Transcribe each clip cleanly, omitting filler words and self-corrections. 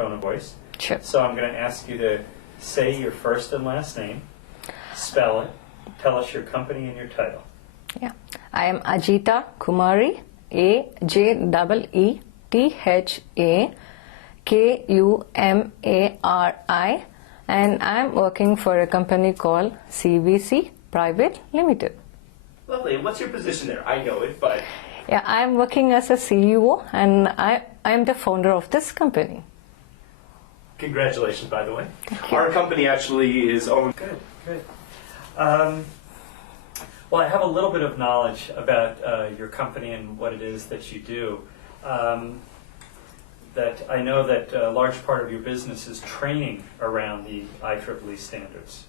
tone of voice. Sure. So I'm going to ask you to say your first and last name, spell it, tell us your company and your title. Yeah. I am Ajeetha Kumari, AJEETHAKUMARI, and I am working for a company called CVC Private Limited. Lovely. And what's your position there? I know it, but... Yeah, I am working as a CEO, and I am the founder of this company. Congratulations, by the way. Thank you. Our company actually is owned... Good, good. Well, I have a little bit of knowledge about your company and what it is that you do. That I know that a large part of your business is training around the IEEE standards.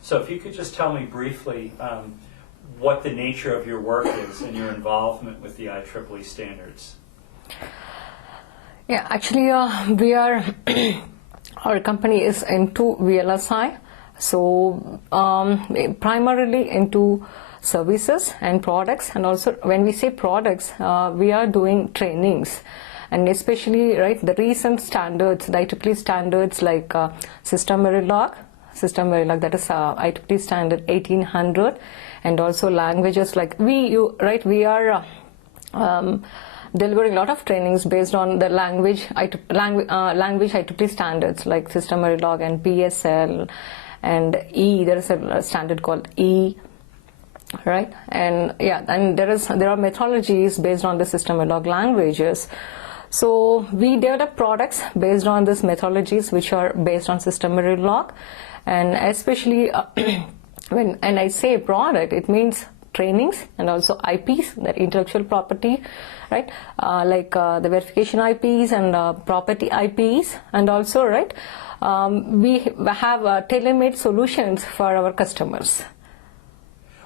So if you could just tell me briefly what the nature of your work is and your involvement with the IEEE standards. Yeah, actually we are, our company is into VLSI, so primarily into services and products, and also when we say products, we are doing trainings. And especially, right, the recent standards, the IEEE standards like SystemVerilog, that is IEEE standard 1800, and also languages like we are delivering a lot of trainings based on the language IEEE standards like SystemVerilog and PSL and E. There is a standard called E. Right, and yeah, and there are methodologies based on the SystemVerilog languages. So we develop products based on these methodologies, which are based on SystemVerilog, and especially when I say product, it means trainings and also IPs, the intellectual property, right? Like the verification IPs and property IPs, and also right, we have tailor-made solutions for our customers.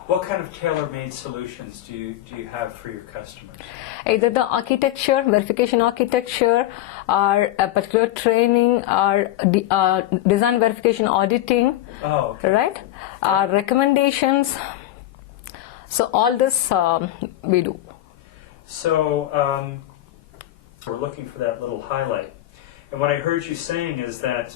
What kind of tailor-made solutions do you have for your customers? Either the architecture, verification architecture, or a particular training, or design verification auditing, okay. Right? Recommendations. So all this we do. So we're looking for that little highlight. And what I heard you saying is that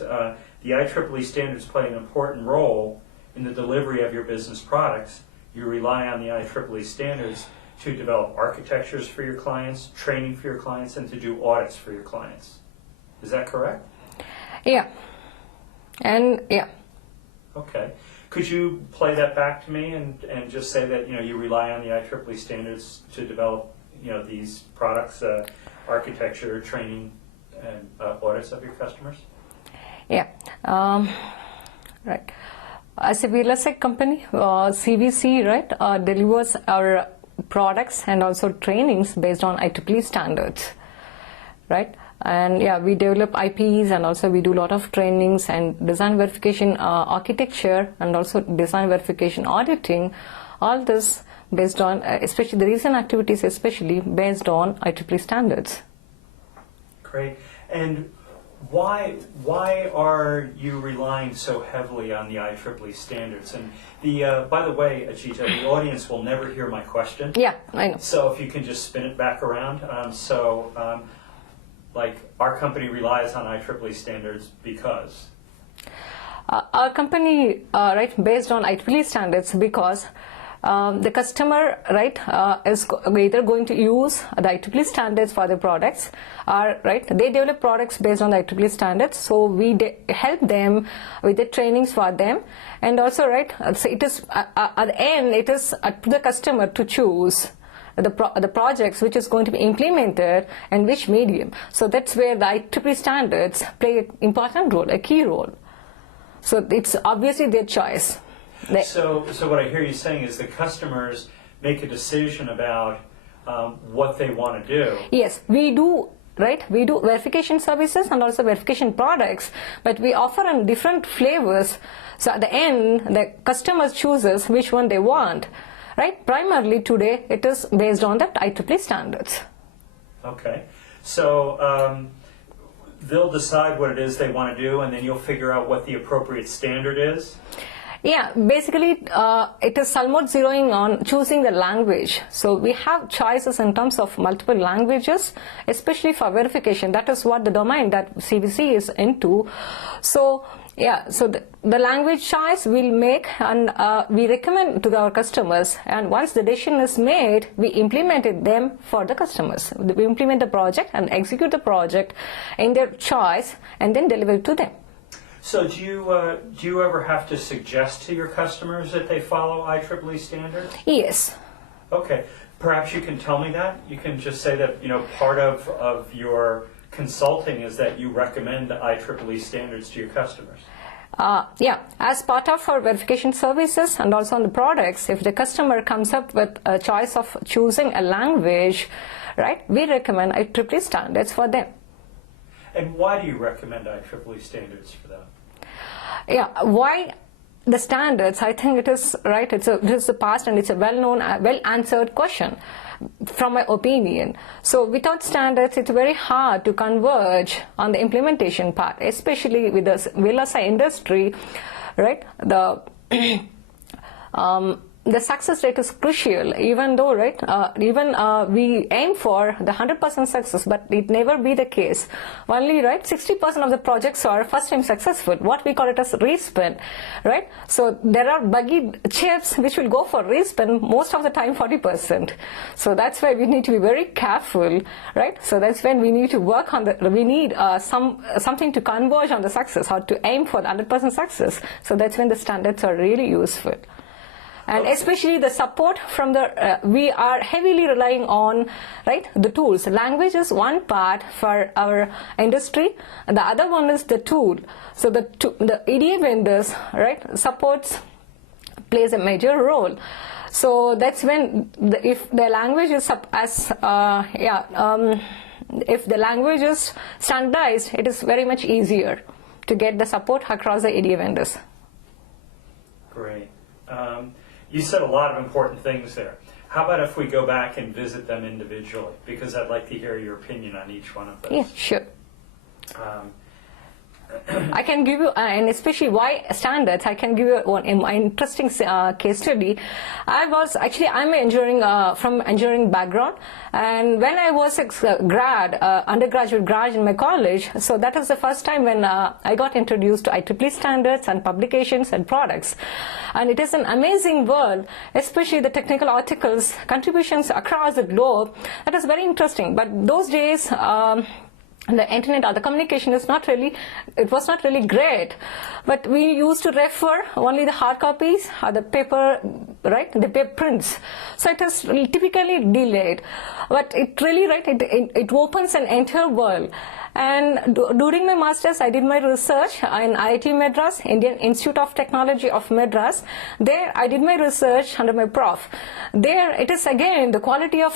the IEEE standards play an important role in the delivery of your business products. You rely on the IEEE standards to develop architectures for your clients, training for your clients, and to do audits for your clients. Is that correct? Yeah. And yeah. Okay. Could you play that back to me and just say that you rely on the IEEE standards to develop these products, architecture, training, and audits of your customers? Yeah. Right. As a VLSI company, CVC, right, delivers our products and also trainings based on IEEE standards, right? And yeah, we develop IPs, and also we do a lot of trainings and design verification architecture, and also design verification auditing. All this based on, especially the recent activities, especially based on IEEE standards. Great. And why are you relying so heavily on the IEEE standards? And by the way, Ajeetha, the audience will never hear my question. Yeah, I know. So if you can just spin it back around. Like our company relies on IEEE standards because? Our company, right, based on IEEE standards because the customer, right, is either going to use the IEEE standards for their products, or right, they develop products based on the IEEE standards. So we help them with the trainings for them, and also right, so it is at the end it is up to the customer to choose the projects which is going to be implemented and which medium. So that's where the IEEE standards play an important role, a key role. So it's obviously their choice. So what I hear you saying is the customers make a decision about what they want to do. Yes, we do, right? We do verification services and also verification products, but we offer on different flavors. So at the end, the customers chooses which one they want, right? Primarily today, it is based on the IEEE standards. Okay. So they'll decide what it is they want to do, and then you'll figure out what the appropriate standard is? Yeah, basically it is somewhat zeroing on choosing the language. So we have choices in terms of multiple languages, especially for verification. That is what the domain that CVC is into. So yeah, so the language choice we'll make, and we recommend to our customers, and once the decision is made, we implement it them for the customers. We implement the project and execute the project in their choice and then deliver it to them. So do you ever have to suggest to your customers that they follow IEEE standards? Yes. Okay, perhaps you can tell me that. You can just say that, you know, part of your consulting is that you recommend IEEE standards to your customers. Yeah, as part of our verification services and also on the products, if the customer comes up with a choice of choosing a language, right, we recommend IEEE standards for them. And why do you recommend IEEE standards for them? Yeah, why the standards? I think it is right. It is the past, and it's a well-known, well-answered question, from my opinion. So without standards, it's very hard to converge on the implementation part, especially with the VLSI industry, right? The success rate is crucial, even though, right, we aim for the 100% success, but it never be the case. Only, right, 60% of the projects are first time successful, what we call it as respin, right? So there are buggy chips which will go for respin most of the time 40%. So that's why we need to be very careful, right? So that's when we need to work on we need something to converge on the success, or to aim for the 100% success. So that's when the standards are really useful. And especially the support from the, we are heavily relying on, right, the tools. Language is one part for our industry, and the other one is the tool. So the EDA vendors, right, plays a major role. So that's when, if the language is if the language is standardized, it is very much easier to get the support across the EDA vendors. Great. You said a lot of important things there. How about if we go back and visit them individually? Because I'd like to hear your opinion on each one of those. Yeah, sure. I can give you, and especially why standards, I can give you one interesting case study. I'm from engineering background, and when I was undergraduate grad in my college, so that was the first time when I got introduced to IEEE standards and publications and products. And it is an amazing world, especially the technical articles, contributions across the globe. That is very interesting. But those days, the internet or the communication was not really great, but we used to refer only the hard copies or the paper, right, the paper prints. So it is typically delayed, but it really, right, it opens an entire world. And during my master's, I did my research in IIT Madras, Indian Institute of Technology of Madras. There, I did my research under my prof. There, it is again the quality of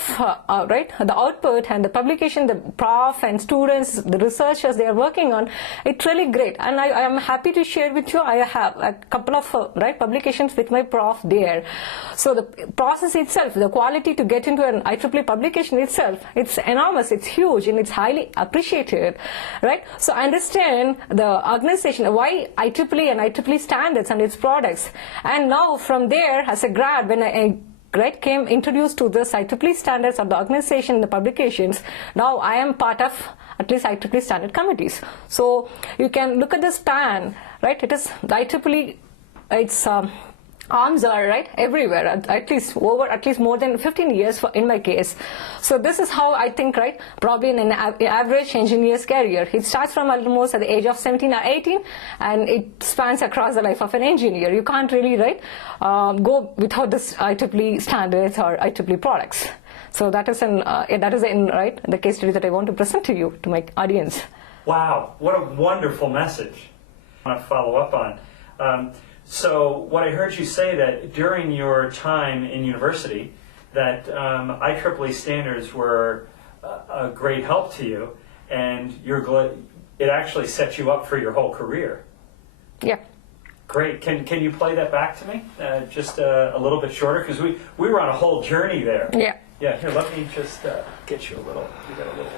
right, the output and the publication, the prof and students, the researchers they are working on. It's really great, and I am happy to share with you. I have a couple of right publications with my prof there. So the process itself, the quality to get into an IEEE publication itself, it's enormous, it's huge, and it's highly appreciated. Right? So I understand the organization, why IEEE and IEEE standards and its products. And now from there, as a grad, when I came introduced to this IEEE standards of the organization, the publications, now I am part of at least IEEE standard committees. So you can look at the span, right? It is the IEEE, its arms are right everywhere, at least more than 15 years in my case. So this is how I think, right, probably in an average engineer's career. It starts from almost at the age of 17 or 18, and it spans across the life of an engineer. You can't really, right, go without this IEEE standards or IEEE products. So that is right, the case study that I want to present to you, to my audience. Wow, what a wonderful message. I want to follow up on. So what I heard you say, that during your time in university, that IEEE standards were a great help to you, and it actually set you up for your whole career. Yeah. Great. Can you play that back to me? Just a little bit shorter, because we were on a whole journey there. Yeah. Yeah. Here, let me just get you a little. You got a little.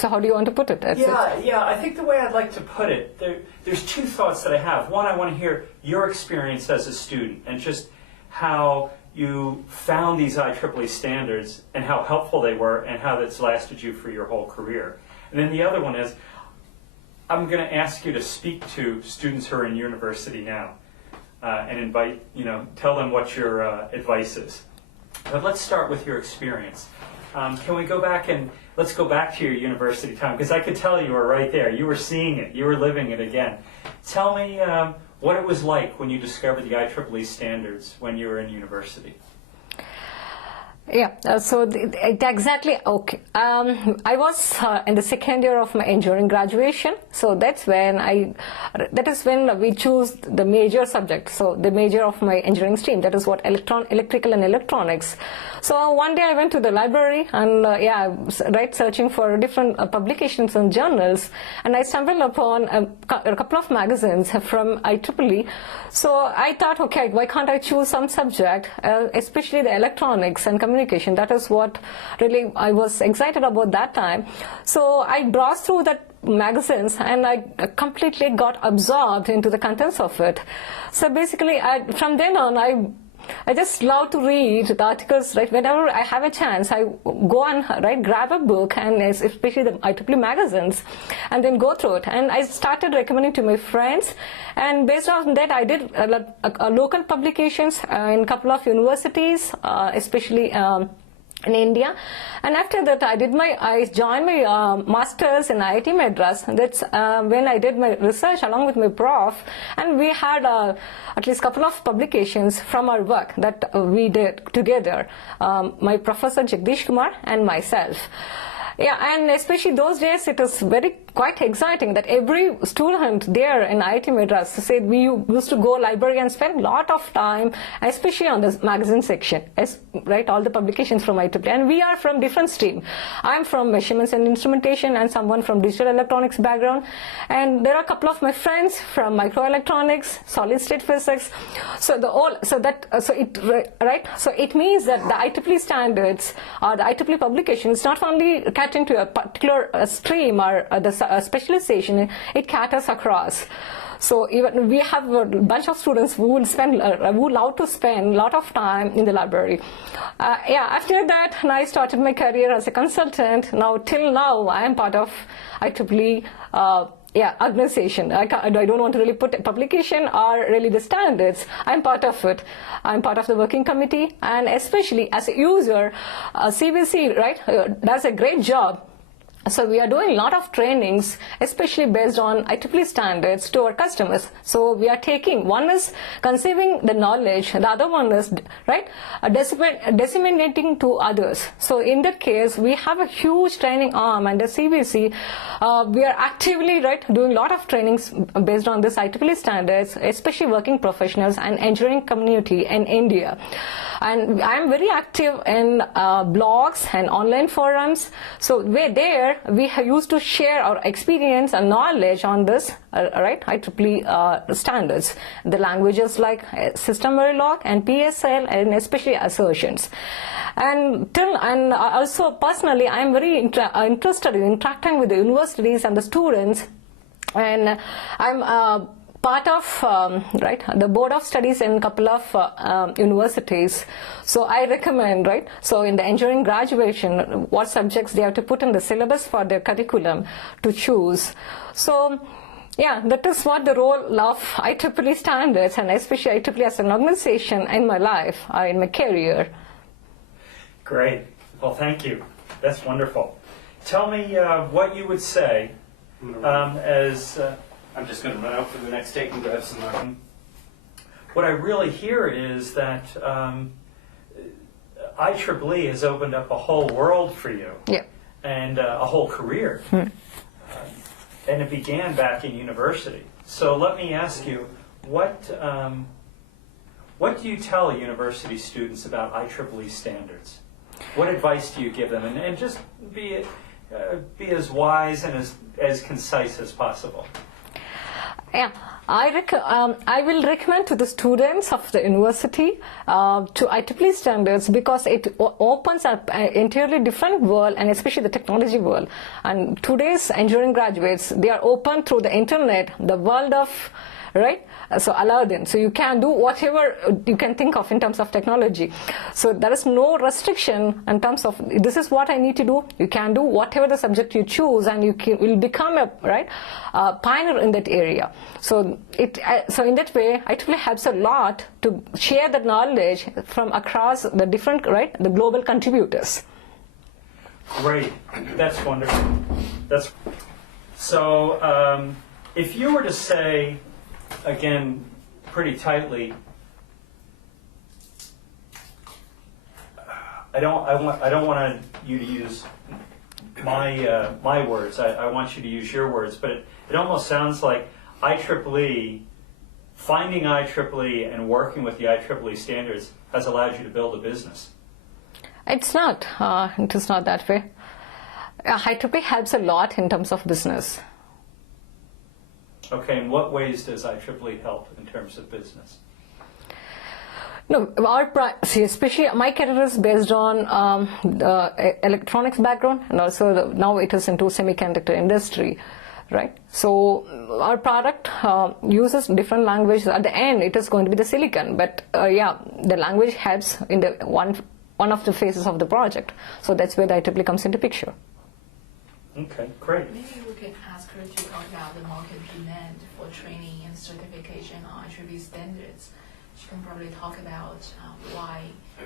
So how do you want to put it? Yeah, I think the way I'd like to put it, there's two thoughts that I have. One, I want to hear your experience as a student and just how you found these IEEE standards and how helpful they were and how that's lasted you for your whole career. And then the other one is, I'm going to ask you to speak to students who are in university now and invite, tell them what your advice is. But let's start with your experience. Can we go back and let's go back to your university time, because I could tell you were right there. You were seeing it. You were living it again. Tell me what it was like when you discovered the IEEE standards when you were in university. Yeah, exactly, okay. I was in the second year of my engineering graduation, so that is when we choose the major subject, so the major of my engineering stream, that is what electrical and electronics. So one day I went to the library and searching for different publications and journals, and I stumbled upon a couple of magazines from IEEE. So I thought, okay, why can't I choose some subject, especially the electronics and communication. That is what really I was excited about that time. So I browsed through that magazines and I completely got absorbed into the contents of it. So basically, from then on, I just love to read the articles. Right, whenever I have a chance, I go and grab a book, and especially the IEEE magazines, and then go through it. And I started recommending to my friends, and based on that, I did local publications in a couple of universities, especially in India. And after that, I joined my master's in IIT Madras. That's when I did my research along with my prof, and we had at least a couple of publications from our work that we did together, my professor Jagdish Kumar and myself. Yeah, and especially those days, it was quite exciting that every student there in IIT Madras said we used to go library and spend a lot of time, especially on the magazine section, all the publications from IEEE. And we are from different stream. I'm from measurements and instrumentation, and someone from digital electronics background. And there are a couple of my friends from microelectronics, solid state physics. So it means that the IEEE standards or the IEEE publication is not only catering to a particular stream or the specialization, it caters across. So even we have a bunch of students who would love to spend a lot of time in the library. After that, I started my career as a consultant. Till now, I am part of IEEE organization. I don't want to really put a publication or really the standards. I'm part of it. I'm part of the working committee, and especially as a user, CVC does a great job. So we are doing a lot of trainings, especially based on IEEE standards, to our customers. So we are taking, one is conceiving the knowledge, the other one is disseminating to others. So in that case, we have a huge training arm under CVC. We are actively doing a lot of trainings based on this IEEE standards, especially working professionals and engineering community in India. And I am very active in blogs and online forums. So we used to share our experience and knowledge on this, IEEE standards. The languages like SystemVerilog and PSL, and especially assertions. And also personally, I am very interested in interacting with the universities and the students. And I'm part of the board of studies in a couple of universities. So I recommend, so in the engineering graduation, what subjects they have to put in the syllabus for their curriculum to choose. So yeah, that is what the role of IEEE standards, and especially IEEE as an organization, in my life, in my career. Great. Well, thank you. That's wonderful. Tell me what you would say I'm just going to run out for the next take and grab some more. What I really hear is that IEEE has opened up a whole world for you, and a whole career. And it began back in university. So let me ask you, what do you tell university students about IEEE standards? What advice do you give them? And just be as wise and as concise as possible. Yeah, I will recommend to the students of the university to IEEE standards because it opens up an entirely different world, and especially the technology world. And today's engineering graduates, they are open through the internet, the world of, right? So Aladdin. So you can do whatever you can think of in terms of technology. So there is no restriction in terms of this is what I need to do. You can do whatever the subject you choose, and you will become a pioneer in that area. So so in that way, it really helps a lot to share the knowledge from across the different the global contributors. Great, that's wonderful. That's so. If you were to say, again, pretty tightly, I don't want you to use my words. I want you to use your words. But it almost sounds like IEEE, finding IEEE and working with the IEEE standards has allowed you to build a business. It's not. It is not that way. IEEE helps a lot in terms of business. Okay, in what ways does IEEE help in terms of business? No, especially my career is based on the electronics background, and also now it is into semiconductor industry, right? So our product uses different languages. At the end, it is going to be the silicon, but yeah, the language helps in the one of the phases of the project. So that's where the IEEE comes into picture. Okay, great. Maybe we can ask her to talk about the market demand for training and certification on IEEE standards. She can probably talk about why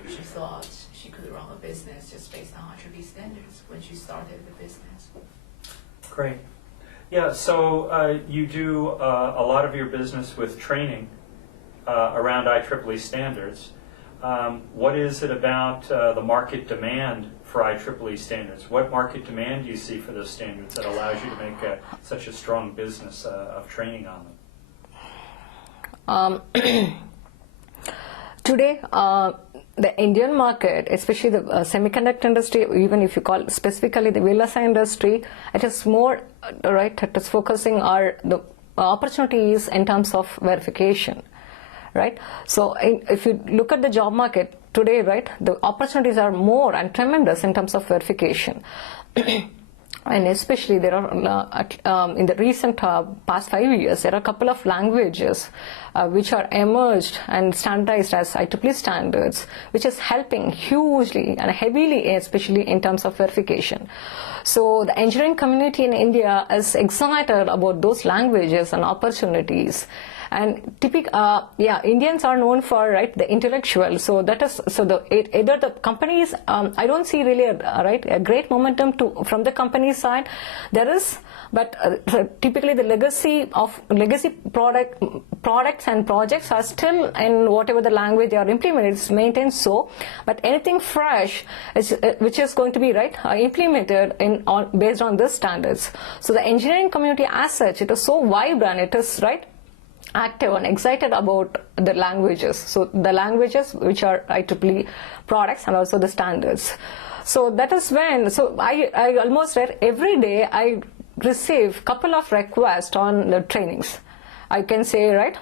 she thought she could run a business just based on IEEE standards when she started the business. Great. Yeah, so you do a lot of your business with training around IEEE standards. What is it about the market demand for IEEE standards? What market demand do you see for those standards that allows you to make such a strong business of training on them? Today, the Indian market, especially the semiconductor industry, even if you call specifically the VLSI industry, it is more, it is focusing on the opportunities in terms of verification. Right? So if you look at the job market today, the opportunities are more and tremendous in terms of verification. And especially there are, in the recent past 5 years, there are a couple of languages which are emerged and standardized as IEEE standards, which is helping hugely and heavily, especially in terms of verification. So the engineering community in India is excited about those languages and opportunities. And Indians are known for the intellectual. So that is either the companies. I don't see really a great momentum from the company side. There is, but typically the legacy products and projects are still in whatever the language they are implemented is maintained. So, but anything fresh which is going to be implemented based on these standards. So the engineering community as such, it is so vibrant. It is active and excited about the languages. So the languages which are IEEE products and also the standards. So that is when, so I almost every day I receive couple of requests on the trainings. I can say,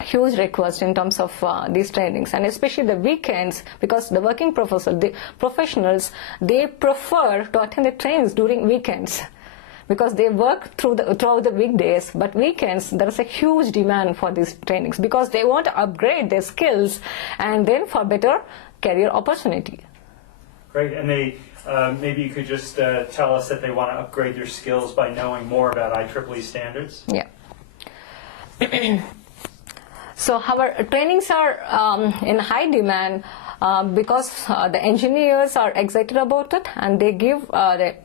huge request in terms of these trainings, and especially the weekends, because the working professionals, they prefer to attend the trainings during weekends, because they work throughout the weekdays, but weekends there is a huge demand for these trainings because they want to upgrade their skills and then for better career opportunity. Great, and they maybe you could just tell us that they want to upgrade their skills by knowing more about IEEE standards? Yeah. So our trainings are in high demand because the engineers are excited about it, and they give the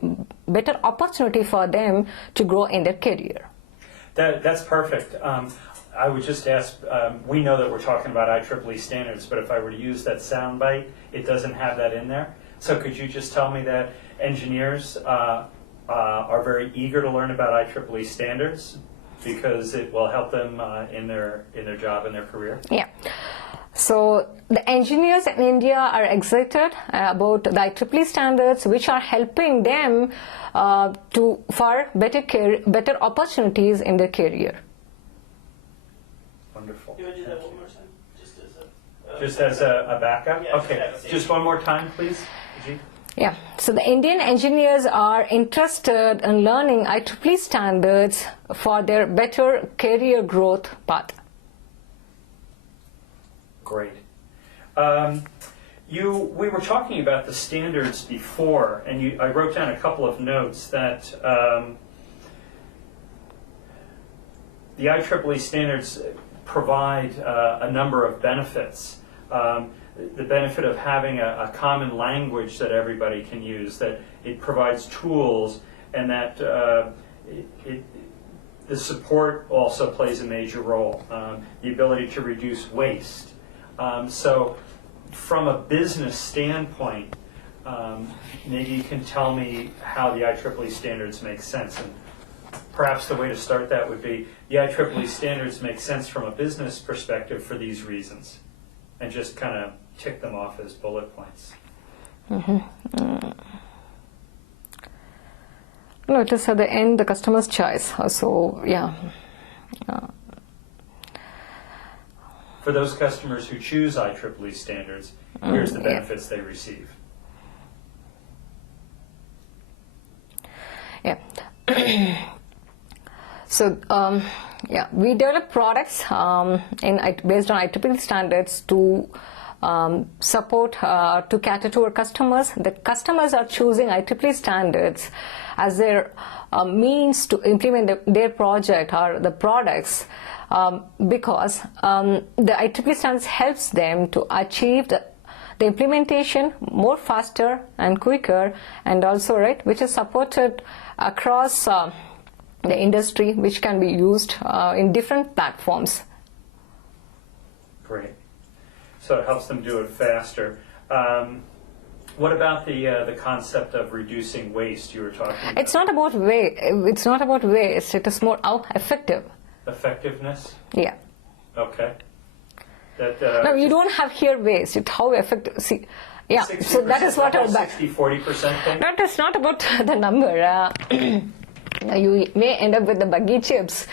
better opportunity for them to grow in their career. That's perfect. I would just ask, we know that we're talking about IEEE standards, but if I were to use that soundbite, it doesn't have that in there. So could you just tell me that engineers are very eager to learn about IEEE standards because it will help them in their job and their career? Yeah. So the engineers in India are excited about the IEEE standards, which are helping them for better opportunities in their career. Wonderful. You want to do Thank that you. one more time? Just as a... Just as a backup? Yeah, Okay, just just one more time, please. Ajeetha. Yeah, so the Indian engineers are interested in learning IEEE standards for their better career growth path. Great. We were talking about the standards before, and I wrote down a couple of notes that the IEEE standards provide a number of benefits. The benefit of having a common language that everybody can use, that it provides tools, and that the support also plays a major role. The ability to reduce waste. So from a business standpoint, maybe you can tell me how the IEEE standards make sense. And perhaps the way to start that would be the IEEE standards make sense from a business perspective for these reasons. And just kind of tick them off as bullet points. No, it is at the end the customer's choice. So, yeah. For those customers who choose IEEE standards, here's the benefits they receive. Yeah. So, yeah, we develop products based on IEEE standards to support, to cater to our customers. The customers are choosing IEEE standards as their means to implement their project or the products because the IEEE standards helps them to achieve the implementation more faster and quicker, and also, right, which is supported across the industry, which can be used in different platforms. Great. So it helps them do it faster. What about the concept of reducing waste you were talking about? It's not about waste. It's not about waste. It is more how effective. Effectiveness? Yeah. Okay. That, No, you don't have here waste. It's how effective. See, yeah. 60%, So that is what our back. 60-40% thing? That is not about the number. You may end up with the buggy chips,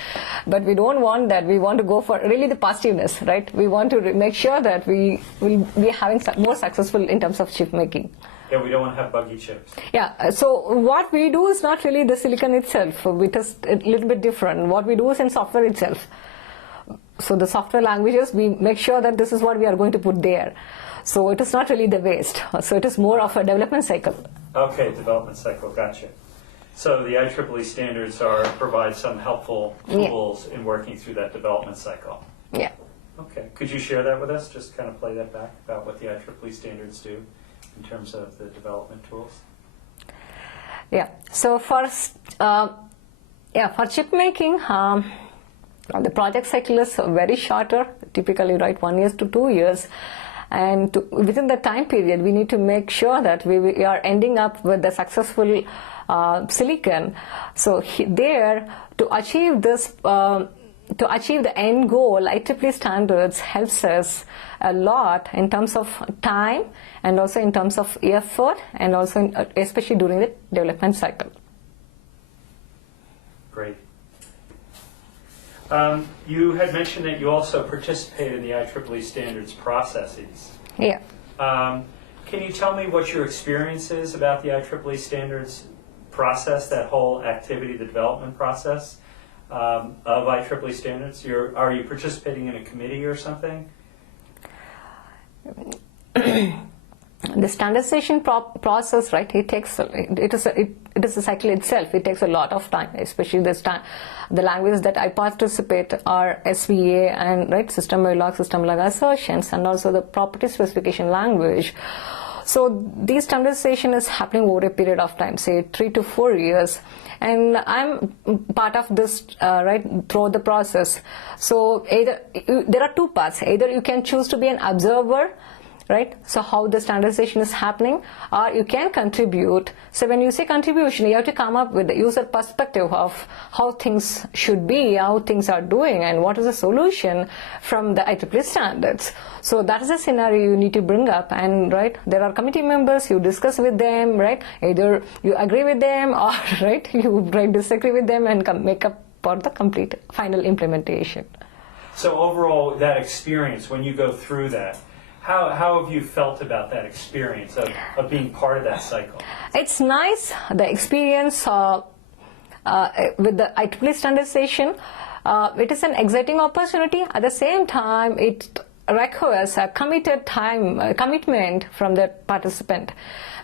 but we don't want that. We want to go for really the positiveness, right? We want to make sure that we will be having more successful in terms of chip making. Yeah, we don't want to have buggy chips. Yeah, so what we do is not really the silicon itself. It is a little bit different. What we do is in software itself. So the software languages, we make sure that this is what we are going to put there. So it is not really the waste. So it is more of a development cycle. Okay, development cycle, gotcha. So the IEEE standards provide some helpful tools in working through that development cycle. Yeah. Okay, could you share that with us? Just kind of play that back about what the IEEE standards do in terms of the development tools. Yeah. So for chip making, the project cycle is very shorter, typically, right, 1 year to 2 years. And within the time period, we need to make sure that we are ending up with the successful silicon. So to achieve this, to achieve the end goal, IEEE standards helps us a lot in terms of time and also in terms of effort, and also especially during the development cycle. Great. You had mentioned that you also participate in the IEEE standards processes. Yeah. Can you tell me what your experience is about the IEEE standards process, that whole activity, the development process of IEEE standards? Are you participating in a committee or something? The standardization process, right? It is a cycle itself. It takes a lot of time, especially the languages that I participate are SVA and right SystemVerilog assertions, and also the property specification language. So this standardization is happening over a period of time, say 3 to 4 years, and I'm part of this right throughout the process. So there are two parts. Either you can choose to be an observer, right? So how the standardization is happening, or you can contribute. So when you say contribution, you have to come up with the user perspective of how things should be, how things are doing, and what is the solution from the IEEE standards. So that is a scenario you need to bring up, and right, there are committee members, you discuss with them, right? Either you agree with them or right, you disagree with them and make up for the complete final implementation. So overall, that experience, when you go through that, how have you felt about that experience of being part of that cycle? It's nice, the experience with the IEEE standardization. It is an exciting opportunity. At the same time, it requires a commitment from the participant,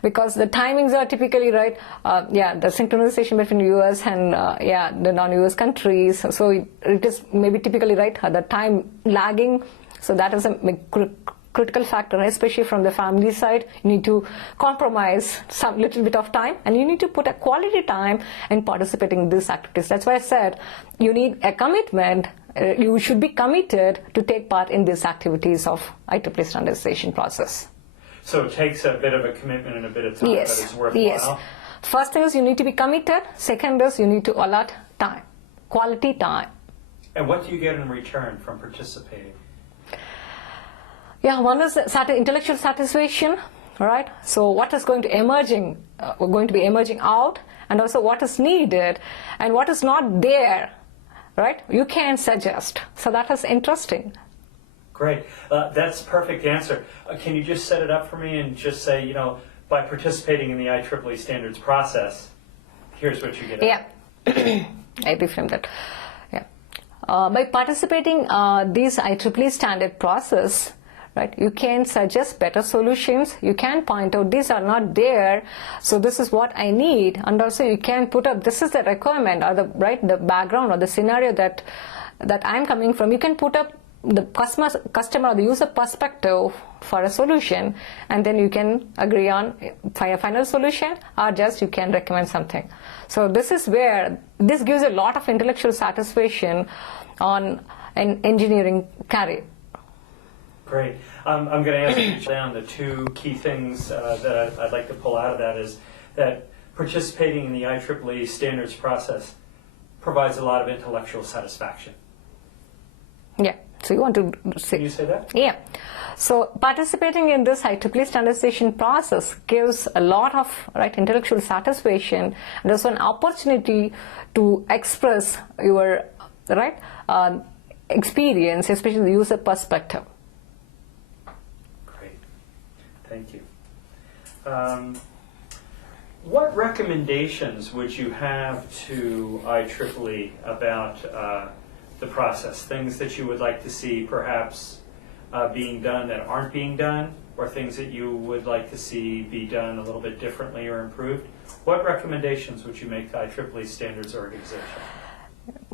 because the timings are typically right. The synchronization between US and the non-US countries. So it is maybe typically right. The time lagging. So that is a critical factor, especially from the family side. You need to compromise some little bit of time, and you need to put a quality time in participating in these activities. That's why I said you need a commitment. You should be committed to take part in these activities of IEEE standardization process. So it takes a bit of a commitment and a bit of time, Yes. but it's worthwhile. Yes. First thing is you need to be committed. Second is you need to allot time, quality time. And what do you get in return from participating? Yeah, one is intellectual satisfaction, right? So what is going to be emerging out, and also what is needed and what is not there, right? You can suggest. So that is interesting. Great. That's perfect answer. Can you just set it up for me and just say, by participating in the IEEE standards process, here's what you get. Yeah. I reframe that. Yeah. By participating this IEEE standard process, right, you can suggest better solutions. You can point out these are not there, so this is what I need, and also you can put up this is the requirement or the background or the scenario that I'm coming from. You can put up the customer or the user perspective for a solution, and then you can agree on a final solution, or just you can recommend something. So this is where this gives a lot of intellectual satisfaction on an engineering career. Great. I'm going to ask you down the two key things that I'd like to pull out of that is that participating in the IEEE standards process provides a lot of intellectual satisfaction. Yeah. So you want to say? Can you say that? Yeah. So participating in this IEEE standardization process gives a lot of intellectual satisfaction, and also an opportunity to express your experience, especially the user perspective. Great. Thank you. What recommendations would you have to IEEE about the process? Things that you would like to see perhaps being done that aren't being done, or things that you would like to see be done a little bit differently or improved? What recommendations would you make to IEEE Standards Organization?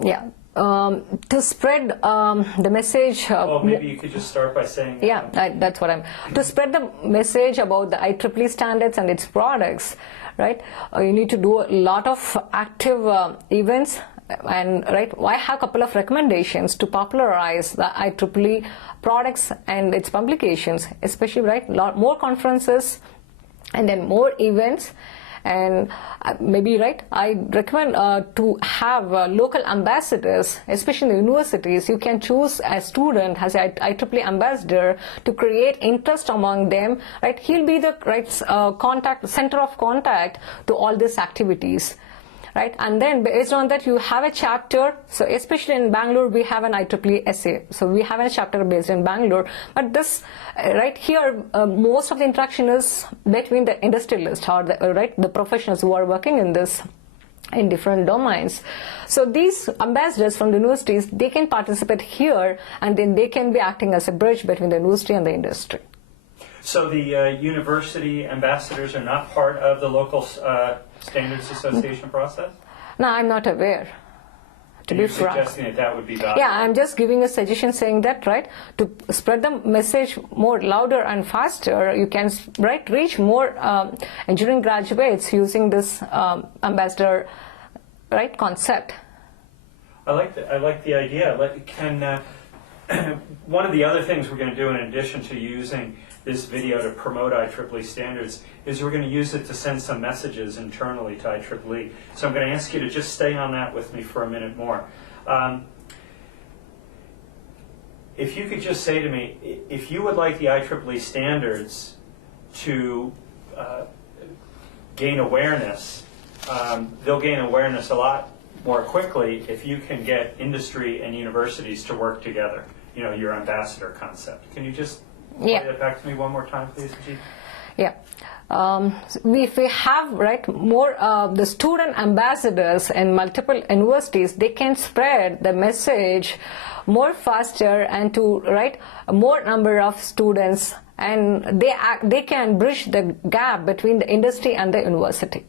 Yeah, to spread the message. Well, maybe you could just start by saying. That's what to spread the message about the IEEE standards and its products, right? You need to do a lot of active events. And I have a couple of recommendations to popularize the IEEE products and its publications, especially lot more conferences and then more events. And maybe I recommend to have local ambassadors, especially in the universities. You can choose a student as an IEEE ambassador to create interest among them. He'll be the center of contact to all these activities. And then based on that you have a chapter. So especially in Bangalore we have an IEEE-SA. So we have a chapter based in Bangalore. But this here most of the interaction is between the industrialists or the professionals who are working in this in different domains. So these ambassadors from the universities, they can participate here, and then they can be acting as a bridge between the university and the industry. So the university ambassadors are not part of the local Standards Association process? No, I'm not aware. To be frank. You're suggesting that would be valuable? Yeah, I'm just giving a suggestion saying that, to spread the message more louder and faster, you can, reach more engineering graduates using this ambassador, concept. I like the idea. One of the other things we're going to do in addition to using this video to promote IEEE standards is we're going to use it to send some messages internally to IEEE. So I'm going to ask you to just stay on that with me for a minute more. If you could just say to me, if you would like the IEEE standards to gain awareness, they'll gain awareness a lot more quickly if you can get industry and universities to work together. You know, your ambassador concept. Can you just play that back to me one more time, please, Ajeetha? Yeah. If we have more the student ambassadors in multiple universities, they can spread the message more faster and to more number of students, and they can bridge the gap between the industry and the university.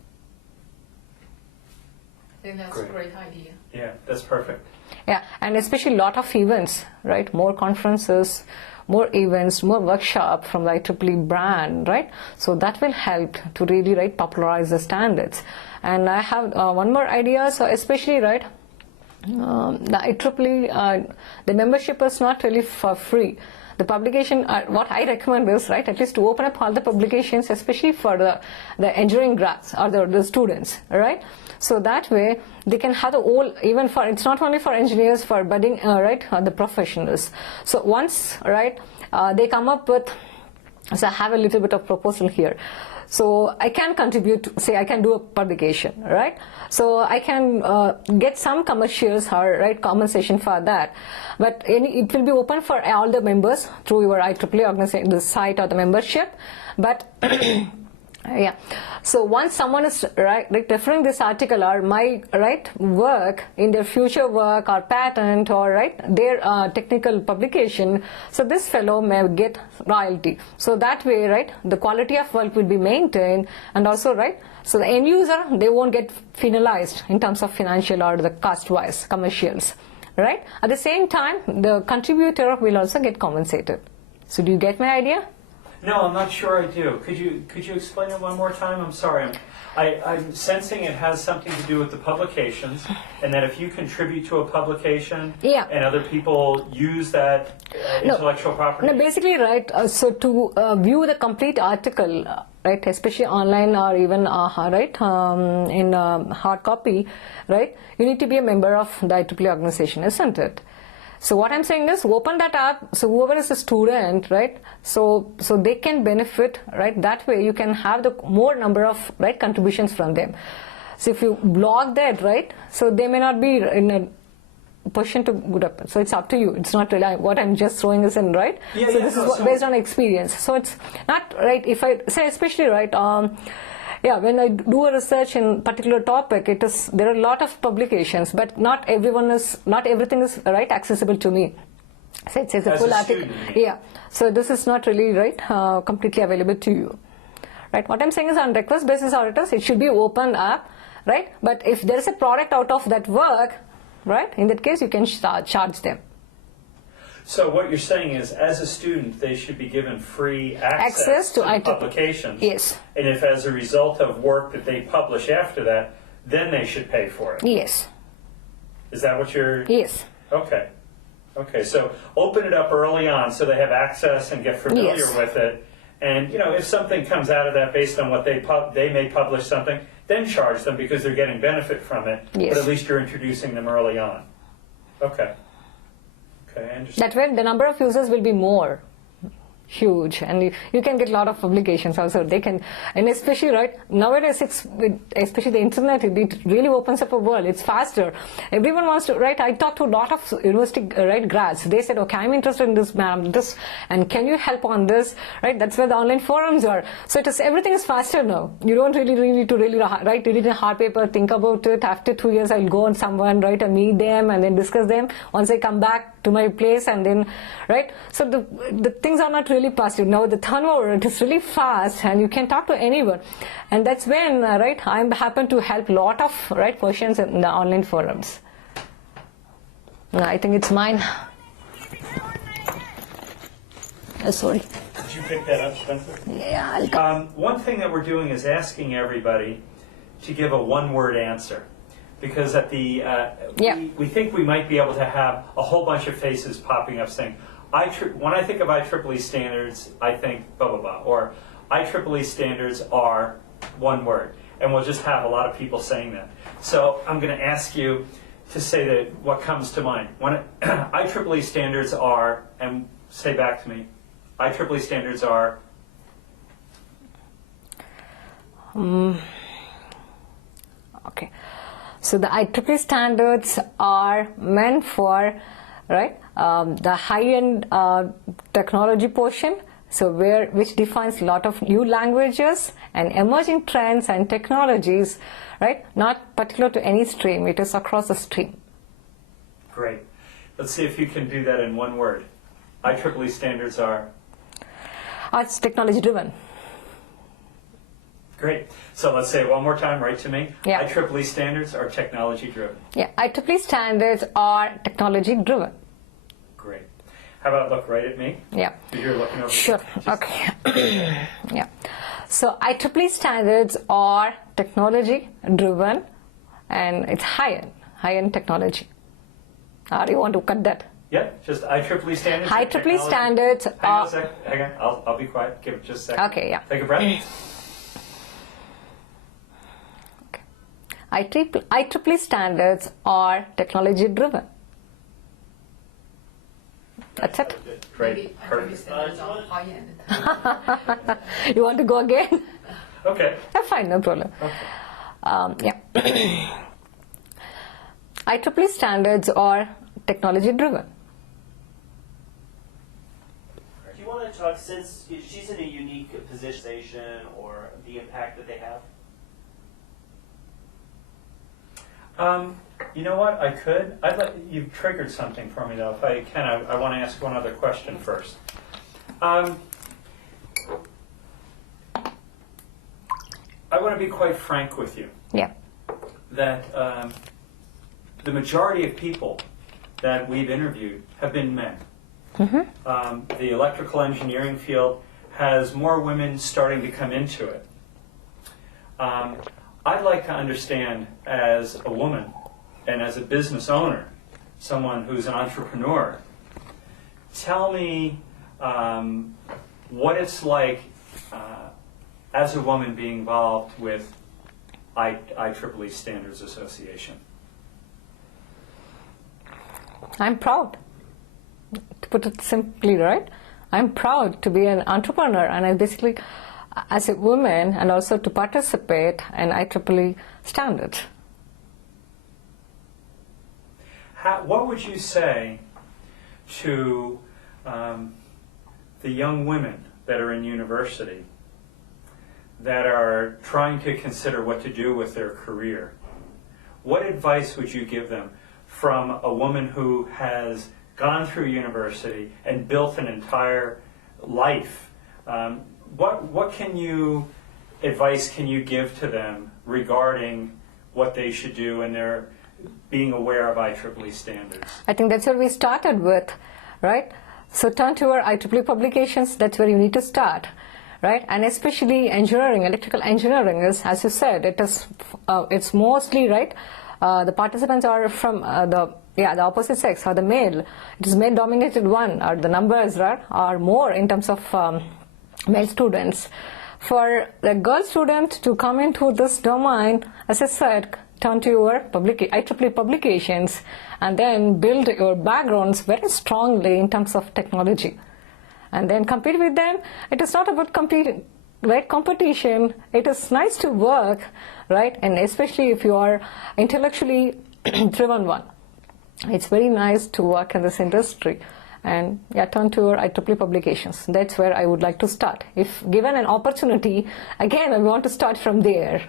I think that's a great idea. Yeah, that's perfect. Yeah, and especially a lot of events, more conferences, more events, more workshop from the IEEE brand, So that will help to really popularize the standards. And I have one more idea. So especially the IEEE, the membership is not really for free. The publication, what I recommend is at least to open up all the publications, especially for the engineering grads or the students, So that way they can have the whole, even for, it's not only for engineers, for budding, the professionals. So once, they come up with, so I have a little bit of proposal here. So I can contribute, say I can do a publication, So I can get some commercials or compensation for that. But it will be open for all the members through your IEEE organization, the site or the membership. But yeah. So once someone is referring this article or my work in their future work or patent or their technical publication, so this fellow may get royalty. So that way, the quality of work will be maintained, and also so the end user, they won't get penalized in terms of financial or the cost-wise commercials, At the same time, the contributor will also get compensated. So do you get my idea? No, I'm not sure I do. Could you explain it one more time? I'm sorry. I'm sensing it has something to do with the publications, and that if you contribute to a publication and other people use that intellectual property. No, basically, so to view the complete article, especially online or even in hard copy, you need to be a member of the IEEE organization, isn't it? So what I'm saying is open that up, so whoever is a student, so they can benefit, that way you can have the more number of contributions from them. So if you block that, so they may not be in a position to good up. So it's up to you. It's not really what I'm just throwing this in, Yeah, so this is based on experience. So it's not if I say especially when I do a research in particular topic, there are a lot of publications, but not everything is accessible to me. So it's a full article. Yeah. So this is not really completely available to you. What I'm saying is on request basis auditors, it should be opened up, But if there is a product out of that work, in that case you can charge them. So what you're saying is, as a student, they should be given free access to publications. Yes. And if as a result of work that they publish after that, then they should pay for it. Yes. Is that what you're... Yes. Okay. Okay, so open it up early on so they have access and get familiar with it. And, if something comes out of that based on what they may publish something, then charge them because they're getting benefit from it. Yes. But at least you're introducing them early on. Okay. Okay, I understand. That way the number of users will be more huge, and you can get a lot of publications also. They can, and especially nowadays, especially the internet, it really opens up a world. It's faster. Everyone wants to I talked to a lot of university grads. They said, okay, I'm interested in this, ma'am, this, and can you help on this? That's where the online forums are. So everything is faster now. You don't really need to read it in hard paper, think about it. After 2 years, I'll go on someone, and meet them and then discuss them. Once I come back to my place, and then so the things are not really positive. Now the turnover, it is really fast, and you can talk to anyone, and that's when I happen to help a lot of questions in the online forums. I think it's mine. Sorry. Did you pick that up, Spencer? Yeah, I'll come. One thing that we're doing is asking everybody to give a one-word answer. Because at the we think we might be able to have a whole bunch of faces popping up saying, when I think of IEEE standards, I think blah, blah, blah. Or IEEE standards are one word. And we'll just have a lot of people saying that. So I'm going to ask you to say that what comes to mind. When IEEE standards are, and say back to me, IEEE standards are... Okay. So the IEEE standards are meant for, right, the high-end technology portion, so which defines a lot of new languages and emerging trends and technologies, right? Not particular to any stream, it is across the stream. Great. Let's see if you can do that in one word. IEEE standards are? It's technology driven. Great. So let's say it one more time, right to me. Yeah. IEEE standards are technology driven. Yeah, IEEE standards are technology driven. Great. How about look right at me? Yeah. You're looking over. Sure. Just- Okay. Yeah. So IEEE standards are technology driven, and it's high-end technology. Or you want to cut that? Yeah, just IEEE standards. are IEEE technology- standards Hang on a are. sec. Hang on. I'll be quiet. Give it just a second. Okay. Yeah. Take a breath. IEEE standards are technology driven. That's it. Great. Maybe Perfect. standards are high-end. You want to go again? Okay. That's fine, no problem. Okay. Yeah. IEEE standards are technology driven. Do you want to talk, since she's in a unique position or the impact that they have? You know what? I could. You've triggered something for me, though. If I can, I want to ask one other question first. I want to be quite frank with you Yeah. that the majority of people that we've interviewed have been men. The electrical engineering field has more women starting to come into it. I'd like to understand, as a woman and as a business owner, someone who's an entrepreneur, tell me what it's like as a woman being involved with IEEE Standards Association. I'm proud, to put it simply, right? I'm proud to be an entrepreneur, and I basically, as a woman, and also to participate in IEEE standards. What would you say to the young women that are in university that are trying to consider what to do with their career? What advice would you give them from a woman who has gone through university and built an entire life? What advice can you give to them regarding what they should do and their being aware of IEEE standards? I think that's where we started with, right? So turn to our IEEE publications, that's where you need to start, right? And especially engineering, electrical engineering is, as you said, it's mostly, right, the participants are from the opposite sex or the male. It is male-dominated one, or the numbers are more in terms of male students. For the girl student to come into this domain, as I said, turn to your IEEE publications and then build your backgrounds very strongly in terms of technology. And then compete with them. It is not about competing, right? Competition. It is nice to work, right? And especially if you are intellectually driven one. It's very nice to work in this industry. And turn to your IEEE publications. That's where I would like to start. If given an opportunity, again, I want to start from there.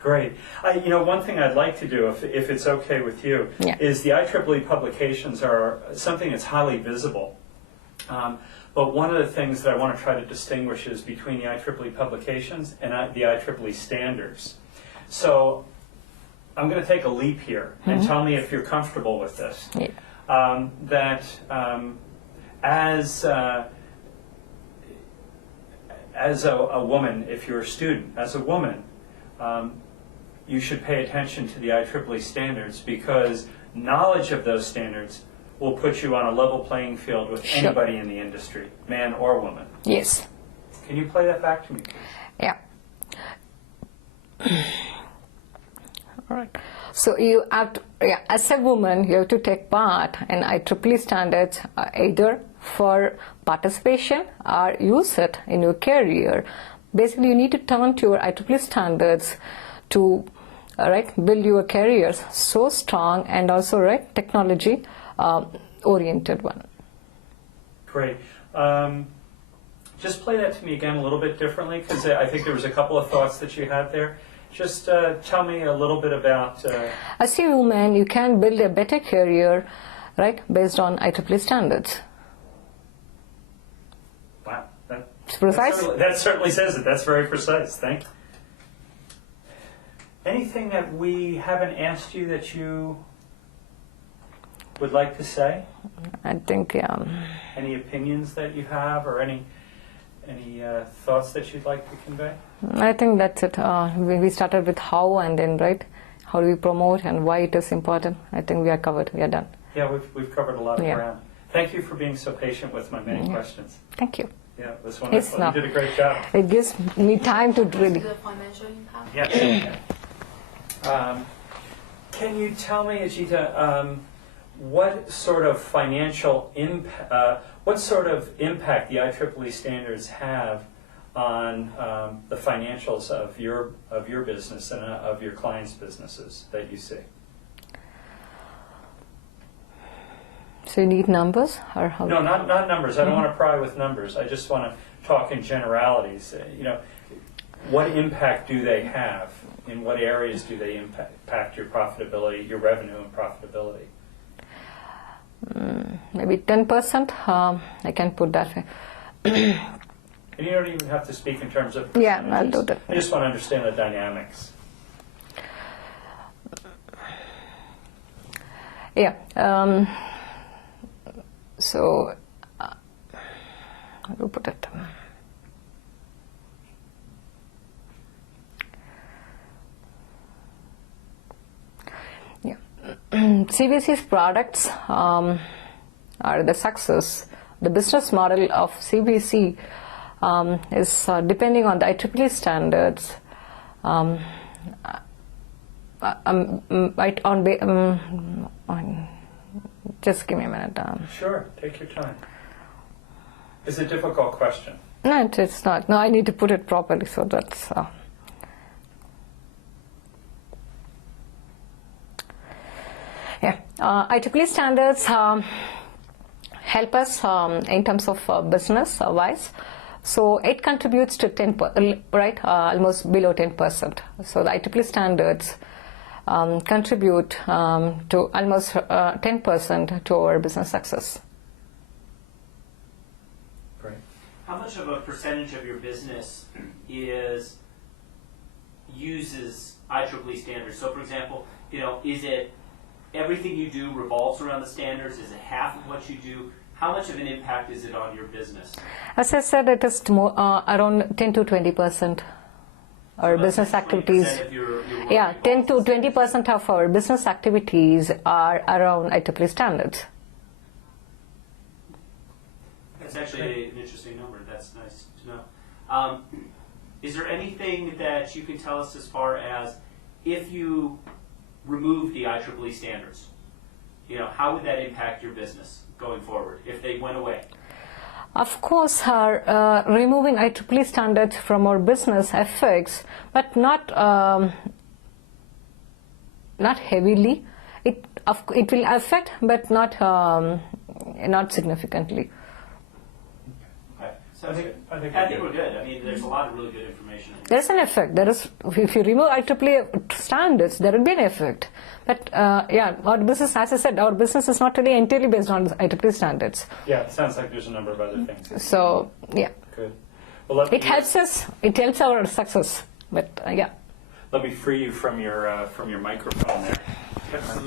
Great. One thing I'd like to do, if it's okay with you, is the IEEE publications are something that's highly visible. But one of the things that I want to try to distinguish is between the IEEE publications and the IEEE standards. So I'm going to take a leap here and tell me if you're comfortable with this. Yeah. As a woman, if you're a student, as a woman, you should pay attention to the IEEE standards, because knowledge of those standards will put you on a level playing field with anybody in the industry, man or woman. Yes. Can you play that back to me, please? Yeah. All right. So you have to, as a woman, you have to take part in IEEE standards either for participation or use it in your career. Basically, you need to turn to your IEEE standards to right, build your careers so strong and also, right, technology oriented one. Great. Just play that to me again a little bit differently, because I think there was a couple of thoughts that you had there. Just tell me a little bit about... As a woman, you can build a better career, right, based on IEEE standards. Wow. It's precise. That certainly says it. That's very precise. Thank you. Anything that we haven't asked you that you would like to say? I think, Any opinions that you have, or any thoughts that you'd like to convey? I think that's it. We started with how, and then, right, how do we promote and why it is important. I think we are covered. We are done. Yeah, we've covered a lot of Yeah. ground. Thank you for being so patient with my many questions. Thank you. Yeah, it was wonderful. You not. did a great job. It gives me time to really... The financial impact? Yes. Can you tell me, Ajeetha, what sort of financial what sort of impact the IEEE standards have on the financials of your business and of your clients' businesses that you see? So you need numbers, or how? No, not numbers. I don't want to pry with numbers. I just want to talk in generalities. What impact do they have? In what areas do they impact your profitability, your revenue and profitability? Maybe 10%. I can put that way. And you don't even have to speak in terms of Yeah, percentages. I'll do that. I just want to understand the dynamics. Yeah. So, how do you put it? Yeah. CVC's products are the success. The business model of CVC is depending on the IEEE standards. Just give me a minute. Sure, take your time. It's a difficult question. No, it's not. No, I need to put it properly, so that's... Yeah, IEEE standards help us in terms of business wise. So it contributes to 10%, right? Almost below 10%. So the IEEE standards contribute to almost 10% to our business success. Great. How much of a percentage of your business uses IEEE standards? So, for example, is it everything you do revolves around the standards? Is it half of what you do? How much of an impact is it on your business? As I said, it is more, around 10 to 20%. Our business activities, yeah, 10 to 20% of our business activities are around IEEE standards. That's actually an interesting number. That's nice to know. Is there anything that you can tell us as far as if you remove the IEEE standards, how would that impact your business going forward if they went away? Of course, removing IEEE standards from our business affects, but not heavily. It will affect, but not significantly. Okay. So I think we're good. I mean, there's a lot of really good information. There's an effect. If you remove IEEE standards, there will be an effect. But yeah, our business, as I said, our business is not really entirely based on IEEE standards. Yeah, it sounds like there's a number of other things. So yeah, Good. Well, it helps us. It helps our success. But yeah. Let me free you from your microphone there.